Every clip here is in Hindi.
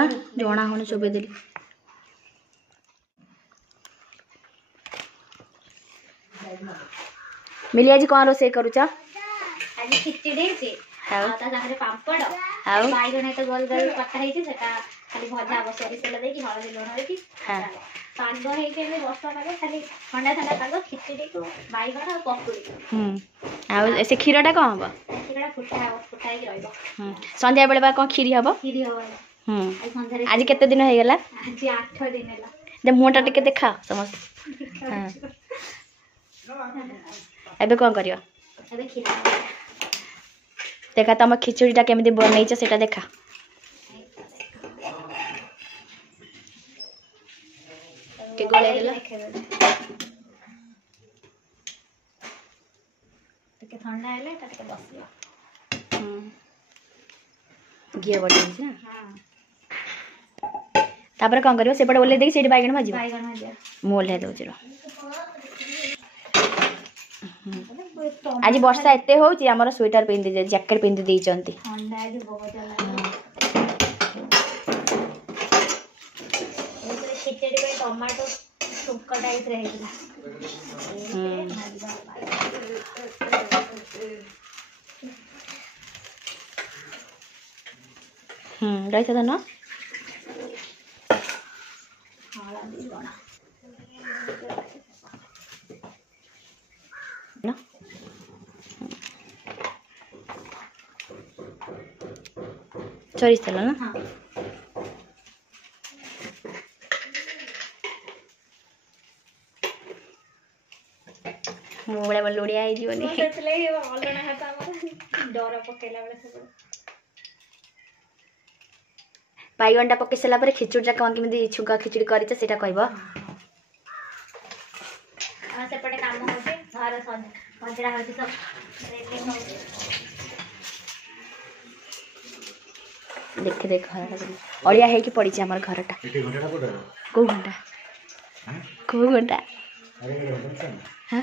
पा जना होने चोबे देली मिली आज कौन रोसे करूछ आज खिचड़ी छै ता साथे पापड़ आउ बाइगण तो गोल गोल कटा है सेटा खाली भजा बस तेल देकी हळदी लूण देकी हां पाग है के बस्ता पाग खाली ठंडा ठंडा पाग खिचड़ी को बाइगण और पकुड़ी आउ ऐसे खीरटा कौन हबो खीरटा फुटा ही रहइबो संध्या बेले बा कौन खीरी हबो खीरी हबो आज संध्या आज केते दिन हो गला आज 8 दिन होला दे मुंहटा टिके देखा समस्त हां एबे कौन करियो एबे खीरी देखा तुम खिचड़ीटा केमिति बनैछ सेटा देखा के गोले देला के ठंडा आइले तके बसला घी बटन ना हां तापर कौन करियो सेपट ओले देकी सेठी बाइगण भाजी भाजिया मोले दउछ रो आज वर्षा एते होउची हमर स्वेटर पिंदी जे जैकेट पिंदी देई चंती ठंडा आज बहुत जाला खिचड़ी में टमाटो सुक्का टाइप रहेगा रही था ना ना चोरीस थला ना हां मोबळे बल लोडिया आई जीवनी सेतले अलना हाता हमर डर पकेला बेले सब बाइगणटा पके सला पर खिचड़ीटा कौन केमिति छुगा खिचड़ी करिछ सेटा कहबो आ सेपटे काम होचे घर सजरा होचे सब रेलिंग होचे देख देख घर अड़िया है कि पड़ी हमर घरटा एटी घंटा कोडा को घंटा को घंटा हां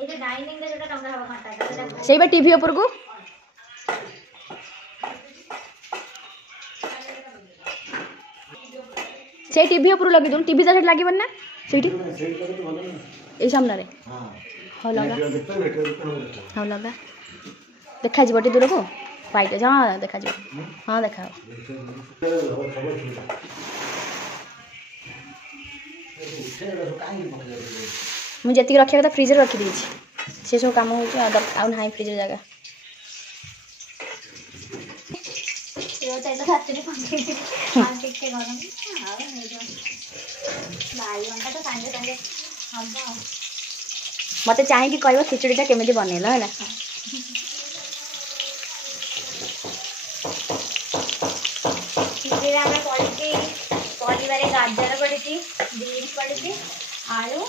ए जे डाइनिंग रे जेटा टंगा हवा घंटा सेई बा टीवी ऊपर को से टीवी ऊपर लगी दूं टीवी सेट लागिबन ना सेठी ए सामने रे हां हो लगा देखते हो लगा देखा जी बटी दूर को पाइट हां देखा जी हां देखा मुझे जति रखिया था फ्रिज रे रखी देछि से सब काम होछि आउ नाही फ्रिज रे जगह यो तेल खातिर पांच के गरम आ नहीं जो भाई घंटा तो सांगे सांगे हबो मते चाहे कि कहबो खिचड़ीटा केमिति बनेला हैला खिचड़ी में पड़ी परिवार गाजर पड़ी बीन्स पड़ी आलू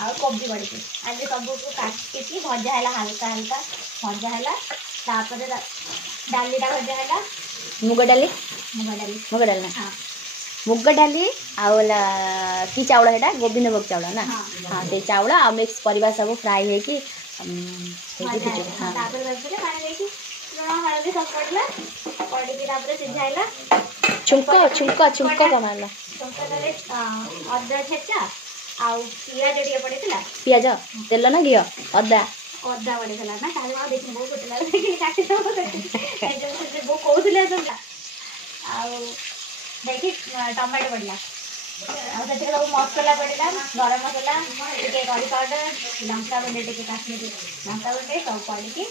आ कोबी पड़ी आज सब को काटिकी भजा है हल्का हल्का भजा है तापर डालीटा भजा है मुग डाली मुग डाली ना हाँ मुग डाली आउला की चावल हेटा गोविंद भोग चावल ना हां से चावल आ मिक्स परिबा सब फ्राई हे कि हां तापर बसले पानी देकी लूण हळदी सब पड़ला पड़ी के तापर सिझाइला छुंका कमाला छुंका तले अदरक छेचा आ पियाज टिके पड़ीला पियाज तेल ना घी अदा अदा पड़ीला ना ताले आ देखि बहुत कुटला लेकिन काटी सब ए जो से वो कोउथले सब आ देखि टमाटो पड़ला आ से सब मसाला पड़ला गरम मसाला टिके करी पाउडर लंका गुंडे टिके काश्मीरी लंका गुंडे सब पड़ी के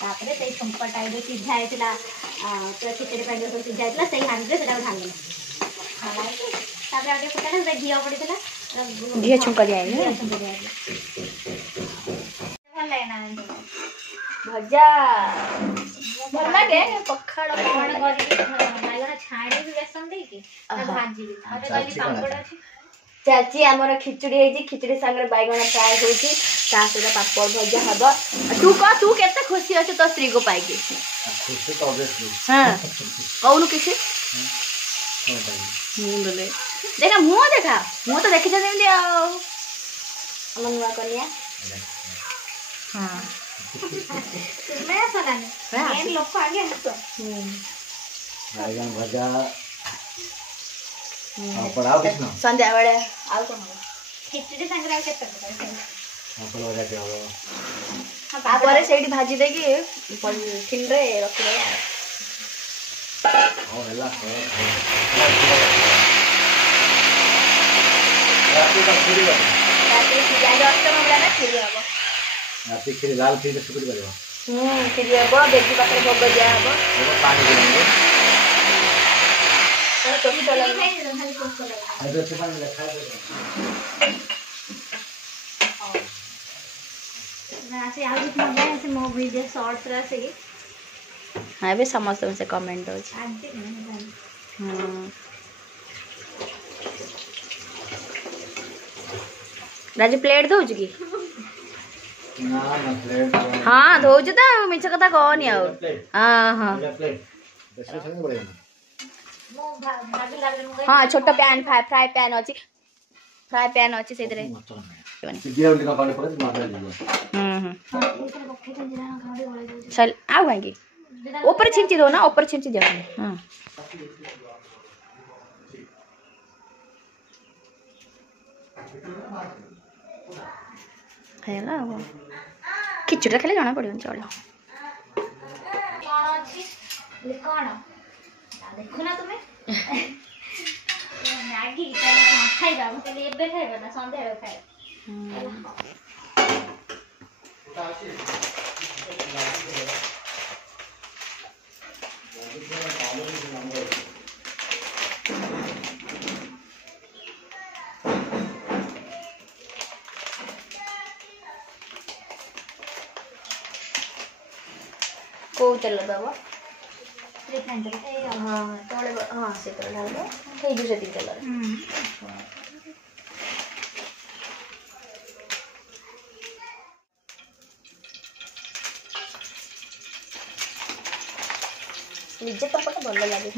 तापर से छुंका टाइप सिझा हैतिला तो खिचड़ी पे जो सिझा हैतिला सही हाथ रे सेटा ढाल देला तापर आगे फुटाना से घी पड़ीला घी छुंका दिया है भल लेना भजा भल लागे पखाड़ कौन करी बाइगण छाणी भी बेसन दे के भाजी भी और गली पापड़ अछि चाची हमर खिचड़ी है खिचड़ी संगे बैगन फ्राई होची ता सहित पापड़ भजा हबो तू केते खुशी अछि तो स्त्री को पाई के खुशी तो ऑब्वियसली हां कौन किसी मुंडले देखा मुंह तो देखि जने आ हमन नुआ कनिया हां तुम्हें आसलानी मेन लोक आगे हसो बैगन भजा पड़ाव कितना संध्या बेले आउ कोन खिचड़ी संगरा के तक पापड़ भजा के हो तापर सेठी भाजी देकी पॉलिथिन रे रखि दे ओ हला राती का खिचड़ी राती पियाज अष्टम बेला ना खिचड़ी हबो राती खिचड़ी लाल खिचड़ी सुकुट करबो खिचड़ी हबो बेटी पाखे भोग दिया हबो पानी देंगे तो चला इधर से पानी रखा है ना से आज इतना गया से मो वीडियो शॉर्ट्स रा से हां बे समस्त से कमेंट हो छ आज दे नहीं राजू प्लेट दउछ की ना ना प्लेट हां दउछ त मिछ कथा कहनी आ हां हां प्लेट बेसी संग बड़े मो भाभी लागले मो हां छोटा पैन फ्राई पैन अछि सेदरे गिरा उली का पानी पड़े तो मार दीजिए चल आउ कांगी ऊपर छिंची दो ना ऊपर छिंची दो हां हैला वो खिचड़ी खाली जाना पड़ियो चल कौन अछि कौन देखो ना तुम्हें मैगी खाइबा मतलब एबे खाइबा ना संध्या रे खाइ को तेल बाबा रिफाइंड ए हां तोले हां से तेल डालो कई दूसरे तेल निजे तो पट भल लागे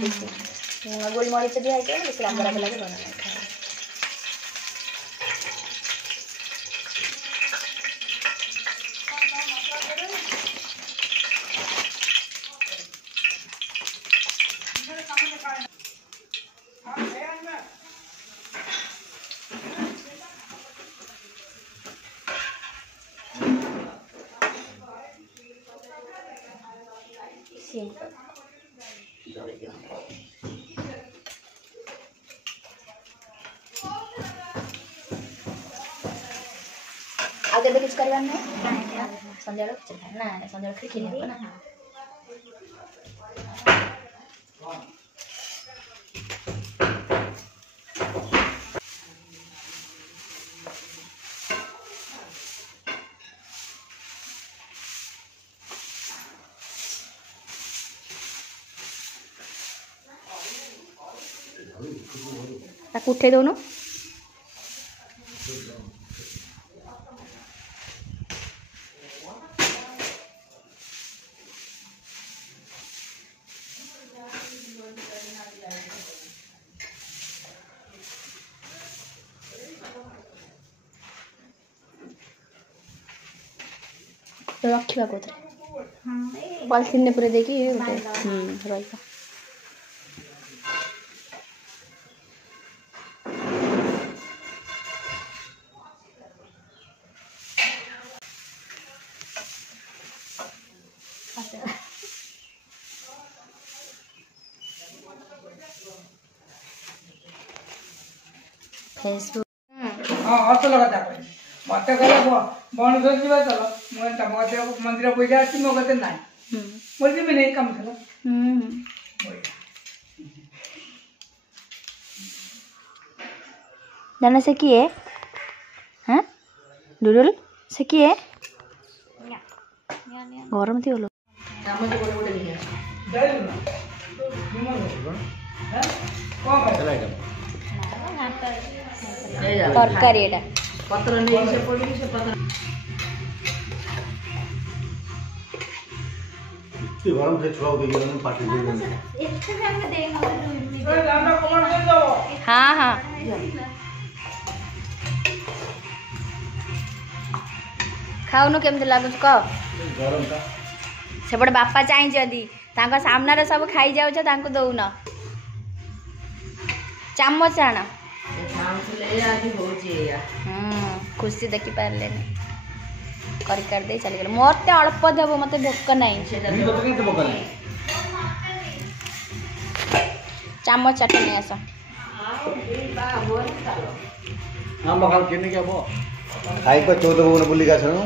गोलमरीच दिया है बेस राग राग लगे बना आगे भी कुछ करवाना है संध्या लोग ना संध्या लोग खिचड़ी है ना ताकू उठे दोनों तो रखा कौन पॉलिथिन ने पूरे देखी रही फेसबुक हाँ हस लगा मत कहला बन धर जा चल मुझे मंदिर पैसा अच्छी मो कते ना बोलती भी नहीं कम चलो जाना से किए हाँ डुडुल से किए गरम थी बोलो तरकारी एटा पत्र नहीं से पड़ी से पत्र की गरम से छुआ दे गरम पार्टी दे दे इससे हमने देना ए गाना कमेंट दे दो हाँ हाँ खाऊनु केमती लागुच कह गरम का सेपटे बापा चाहिए सामने सब खाई जाऊछ तांको दौन चामच आण खुशी देखी पारे कर दे चली गले मत अल्प देव मत भोक नहीं चामच चाट नहीं आस हम बखाल केने क्या बो खाई को 14 बगन बुली का छनु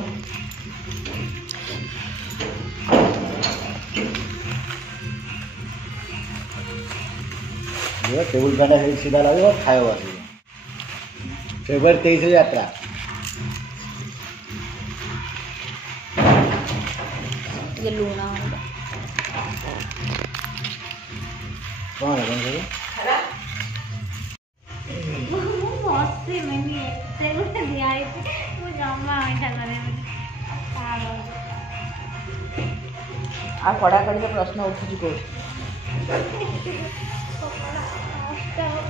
ये टेबल फैन है सीधा लागो खायो आसी फेब्रुआरी 23 यात्रा ये लूना कौन है मस्ती मैंने दिया है वो जमा आ खड़ा कर प्रश्न उठुच को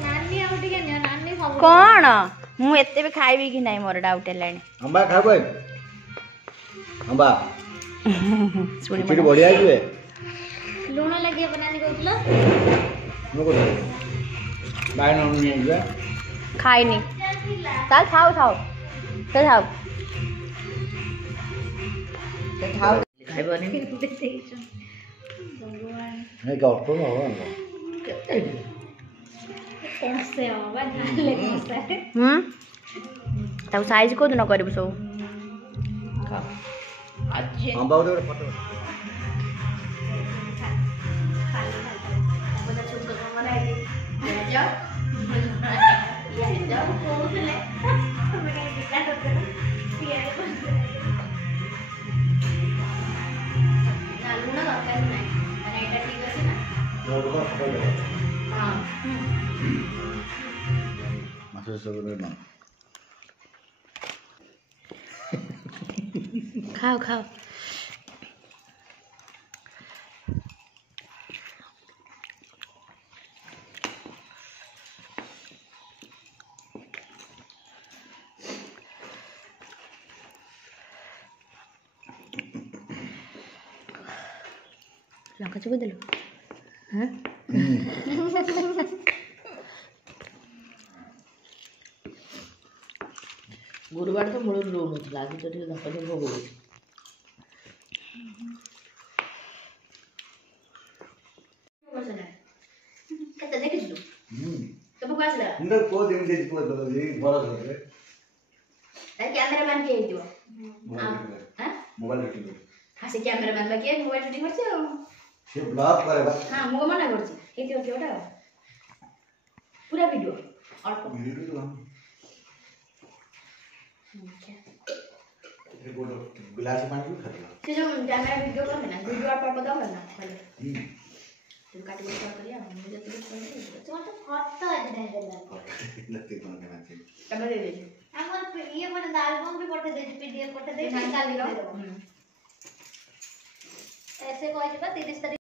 नानी आउ टिके नानी सब कौन मु एते भी खाइबी कि नहीं मोर डाउट हेलानी अंबा खाबे अंबा सुनी चिड़ी बढ़िया है लूण लगे बनाने कहला नको बाय न नहीं खाइनी चल खाओ खाओ तो खाओ खाइबनी नहीं का ऑटो ना हो कौन से हो बा नाले कौन से ताऊ साइज को न करबो सब अंबा उधर फोटो खाओ खाओ लंका चुप देलो हाँ गुरुवार तो मूल रो नथला आज तो ठीक धक्का भोग होछि कते देखिछु तो भोग आसला इंदर को दिन जे को दलो जे बड़ा होले ताई कैमरामैन के हेतियो हां मोबाइल शूटिंग हां से कैमरामैन बा के मोबाइल शूटिंग करछि से ब्लॉग करे बा हां मो मना करछि हेतियो केटा पूरा वीडियो अल्प वीडियो तो हम ये बोलो गिलास पानी भी खा से जो कैमरा वीडियो कर ना वीडियो आप बता ना पहले तो काट के करिया मुझे तो तो फोटो है देला लगते कोन के नाचे कैमरा दे दे हमर ये मन एल्बम भी पठे दे पीडीएफ पठे दे निकाल लो ऐसे कोई बात 30 तारीख